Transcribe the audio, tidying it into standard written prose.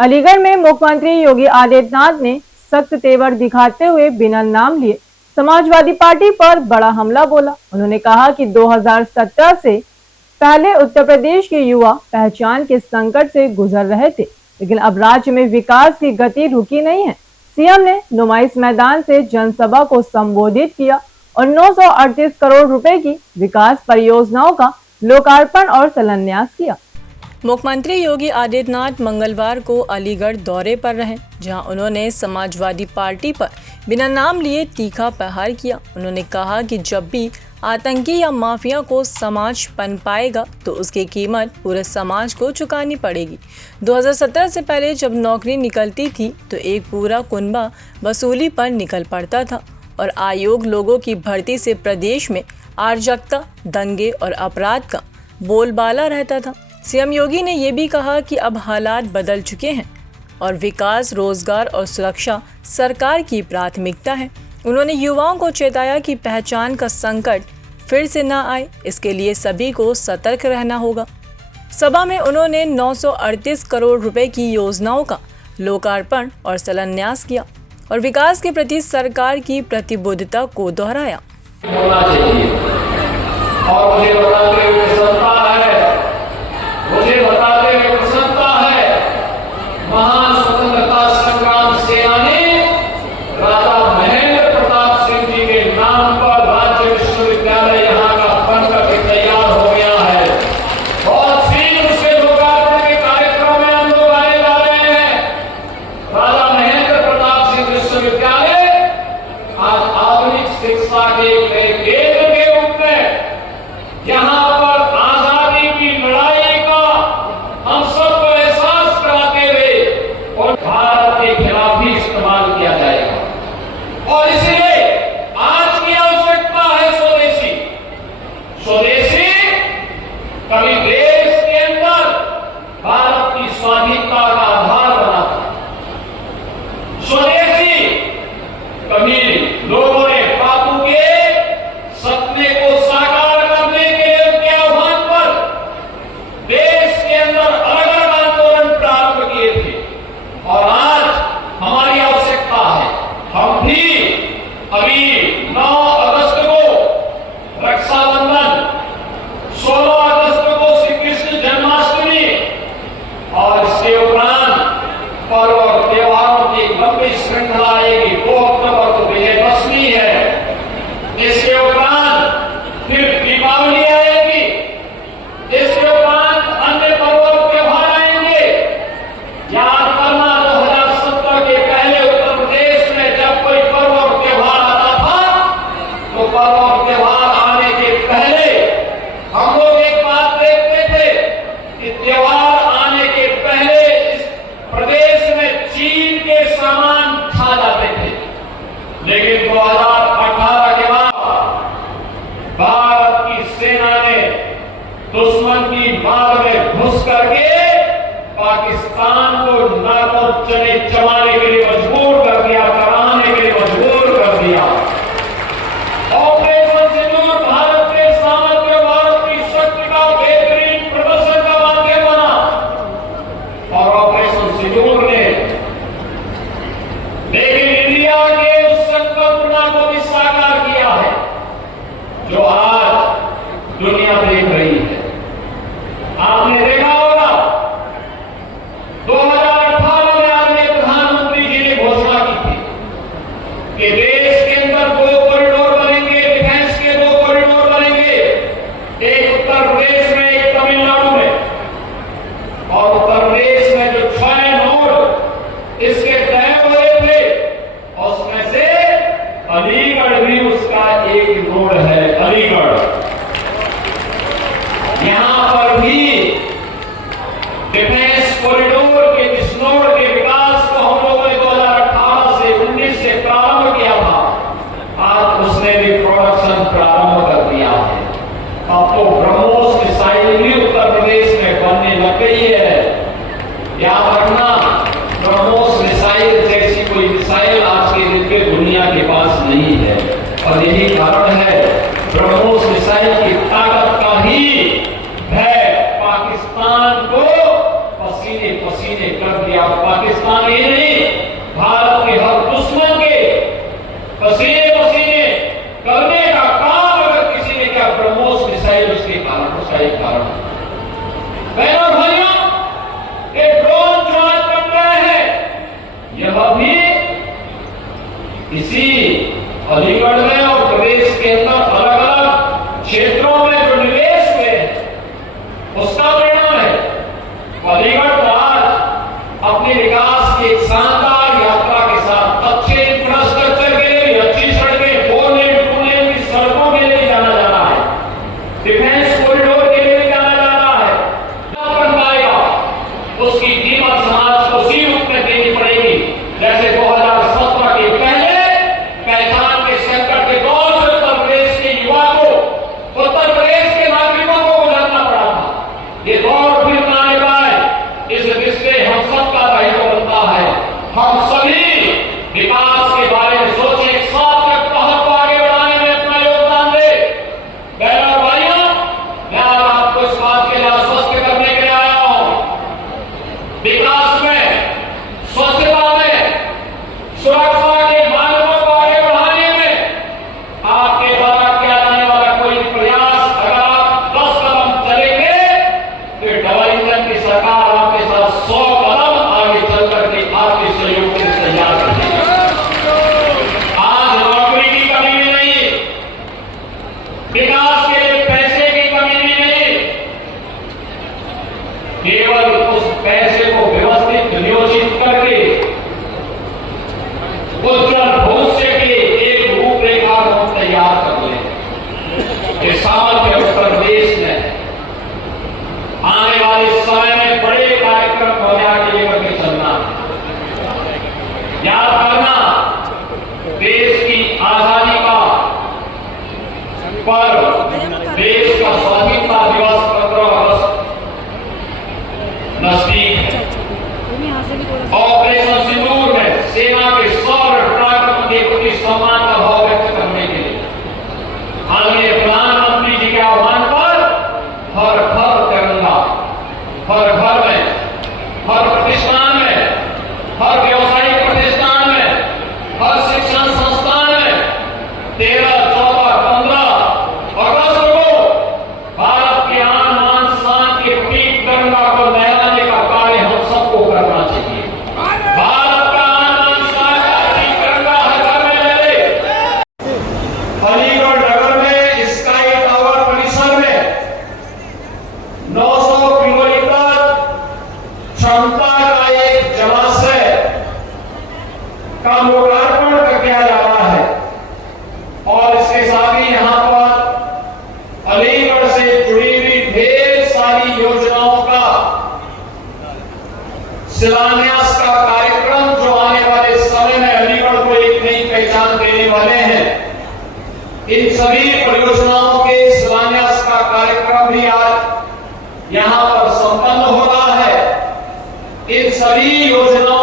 अलीगढ़ में मुख्यमंत्री योगी आदित्यनाथ ने सख्त तेवर दिखाते हुए बिना नाम लिए समाजवादी पार्टी पर बड़ा हमला बोला। उन्होंने कहा कि 2017 से पहले उत्तर प्रदेश के युवा पहचान के संकट से गुजर रहे थे, लेकिन अब राज्य में विकास की गति रुकी नहीं है। सीएम ने नुमाइश मैदान से जनसभा को संबोधित किया और 938 करोड़ रुपए की विकास परियोजनाओं का लोकार्पण और शिलान्यास किया। मुख्यमंत्री योगी आदित्यनाथ मंगलवार को अलीगढ़ दौरे पर रहे, जहां उन्होंने समाजवादी पार्टी पर बिना नाम लिए तीखा प्रहार किया। उन्होंने कहा कि जब भी आतंकी या माफिया को समाज पनपाएगा तो उसकी कीमत पूरे समाज को चुकानी पड़ेगी। 2017 से पहले जब नौकरी निकलती थी तो एक पूरा कुनबा वसूली पर निकल पड़ता था और आयोग लोगों की भर्ती से प्रदेश में अराजकता, दंगे और अपराध का बोलबाला रहता था। सीएम योगी ने यह भी कहा कि अब हालात बदल चुके हैं और विकास, रोजगार और सुरक्षा सरकार की प्राथमिकता है। उन्होंने युवाओं को चेताया कि पहचान का संकट फिर से न आए, इसके लिए सभी को सतर्क रहना होगा। सभा में उन्होंने 938 करोड़ रुपए की योजनाओं का लोकार्पण और शिलान्यास किया और विकास के प्रति सरकार की प्रतिबद्धता को दोहराया। मुझे बताते हुए प्रसन्नता है, महान स्वतंत्रता संग्राम सेनानी राजा महेंद्र प्रताप सिंह जी के नाम पर राज्य विश्वविद्यालय यहाँ का बनकर के तैयार हो गया है। बहुत शीघ्र उसके लोकार्पण के कार्यक्रम में हम लोग आने जा रहे हैं। राजा महेंद्र प्रताप सिंह विश्वविद्यालय आज आधुनिक शिक्षा के केंद्र के रूप में, यहाँ पर आजादी की लड़ाई हम सबको एहसास कराते हुए और भारत के खिलाफ भी इस्तेमाल किया जाएगा। और इसलिए आज की आवश्यकता है स्वदेशी। स्वदेशी कभी देश के अंदर भारत की स्वाधीनता का आधार बना था। स्वदेशी कभी लोगों ने बापू के सपने को साकार करने के लिए उनके आह्वान पर देश के अंदर अलग-अलग आंदोलन प्रारंभ किए थे। और आज हमारी आवश्यकता है, हम भी अभी 9 अगस्त को रक्षाबंधन, 16 अगस्त को श्री कृष्ण जन्माष्टमी और इसके उपरांत पर्व और त्योहारों की लंबी श्रृंखला आएगी। 2 अक्टूबर को विजयदशमी है, इसके उपरांत फिर दीपावली आएगी, इसके उपरांत अन्य पर्व और त्योहार आएंगे। याद करना 2017 के पहले उत्तर प्रदेश में जब कोई पर्व और त्योहार आता था तो पर्व और त्योहार आने के पहले हम लोग एक बात देखते थे कि त्योहार आने के पहले इस प्रदेश में चीन के सामान खा जाते थे। लेकिन 2018 के बाद भारत की सेना ने दुश्मन की मार में घुस करके पाकिस्तान को चने चबाने के लिए मजबूर कर दिया, कराने के लिए मजबूर कर दिया। ऑपरेशन सिंदूर भारत के सामर्थ्य, भारत की शक्ति का बेहतरीन प्रदर्शन का माध्यम बना और ऑपरेशन सिंदूर ने लेकिन इंडिया के उस संकल्पना को भी साकार किया है जो आज दुनिया देख रही है। आपने देखा होगा 2018 में आदरणीय प्रधानमंत्री जी ने घोषणा की थी कि देश के अंदर 2 कॉरिडोर बनेंगे, डिफेंस के 2 कॉरिडोर बनेंगे, एक उत्तर प्रदेश में, एक तमिलनाडु में। और उत्तर प्रदेश में जो 6 नोड इसके तय हुए थे उसमें से अलीगढ़ भी उसका एक नोड है। अलीगढ़ यहां पर भी डिफेंस कॉरिडोर के इस नोड के विकास को हम लोगों ने 2018 से 19 से प्रारंभ किया था। आज उसने भी प्रोडक्शन प्रारंभ कर दिया है। अब तो ब्रह्मोस मिसाइल भी उत्तर प्रदेश में बनने लग गई है। याद रखना, ब्रह्मोस मिसाइल जैसी कोई मिसाइल आज के दिन में दुनिया के पास नहीं है और यही कारण है ब्रह्मोस मिसाइल की ताकत का ही है पाकिस्तान को पसीने ने कर दिया। पाकिस्तान ही नहीं, भारत के हर दुश्मन के पसीने पसीने करने का काम अगर किसी ने किया, ब्रह्मोस मिसाइल उसके कारण, उसका एक कारण। बहनों और भाइयों, ये ड्रोन जो आज बन रहे हैं, यह भी इसी अलीगढ़ में और प्रदेश के अंदर अलग अलग क्षेत्रों में जो निवेश हुए उसका परिणाम है। अलीगढ़ तो आज अपने विकास की एक शानदार यात्रा के साथ अच्छे इंफ्रास्ट्रक्चर के लिए, अच्छी सड़कें, 4 लेन 2 लेन की सड़कों के लिए जाना जा रहा है, डिफेंस कॉरिडोर के लिए जाना जा रहा है। बन पाएगा उसकी कीमत समाज को उसी रूप में देनी पड़ेगी जैसे 2017 के पहले पहचान के संकट के दौर से उत्तर प्रदेश के युवा को, उत्तर प्रदेश के नागरिकों को गुजरना पड़ा था। ये दौर फिर न आने पाए, इस रिश्ते हम सबका दायित्व बनता है। हम सभी विकास के बारे में सोचें, एक साथ में भारत को आगे बढ़ाने में अपना योगदान दे। बहनों और भाइयों, मैं आज आपको इस बात के लिए आश्वस्त करने के लिए आया हूं, विकास में, स्वच्छता में, सुरक्षा के मानकों को आगे बढ़ाने में आपके द्वारा किया जाने वाला कोई प्रयास अगर आप 10 कदम चलेंगे तो डबल इंजन की सरकार आपके साथ 100 कदम आगे चल करके आपके सहयोग के लिए तैयार कर देगी। आज नौकरी की कमी भी नहीं, विकास के लिए पैसे की कमी भी नहीं, केवल उस पैसे को व्यवस्थित नियोजित करके उज्जवल भविष्य की एक रूपरेखा हम तैयार कर लें। किसान के उत्तर प्रदेश में आने वाले समय में बड़े कार्यक्रम होने के लिए करके चलना, याद करना, देश की आजादी का पर्व, देश का स्वाधीनता दिवस 15 अगस्त नजदीक है। ऑपरेशन सिंदूर में सेना के 100 पराक्रम देखो की सम्मान का भाव व्यक्त करने के लिए माननीय प्रधानमंत्री जी के आह्वान पर हर घर तिरंगा, हर घर में, हर प्रतिष्ठान में, हर व्यावसायिक प्रतिष्ठान में, हर शिक्षण संस्थान में 13, 14, 15 अगस्त को भारत के आन मान शान के प्रतीक तिरंगा को लहराने का कार्य हम सबको करना चाहिए। भारत का आन मान शान का प्रतीक तिरंगा हर घर में लहरे। अलीगढ़ नगर में स्काई टावर परिसर में 900 किलोलीटर क्षमता का एक जलाशय का लोकार्पण किया जा रहा है और इसके साथ ही यहां पर अलीगढ़ से जुड़ी हुई ढेर सारी योजनाओं का शिलान्यास का कार्यक्रम जो आने वाले समय में अलीगढ़ को एक नई पहचान देने वाले हैं। इन सभी परियोजनाओं के शिलान्यास का कार्यक्रम भी आज यहां पर संपन्न हो रहा है। इन सभी योजनाओं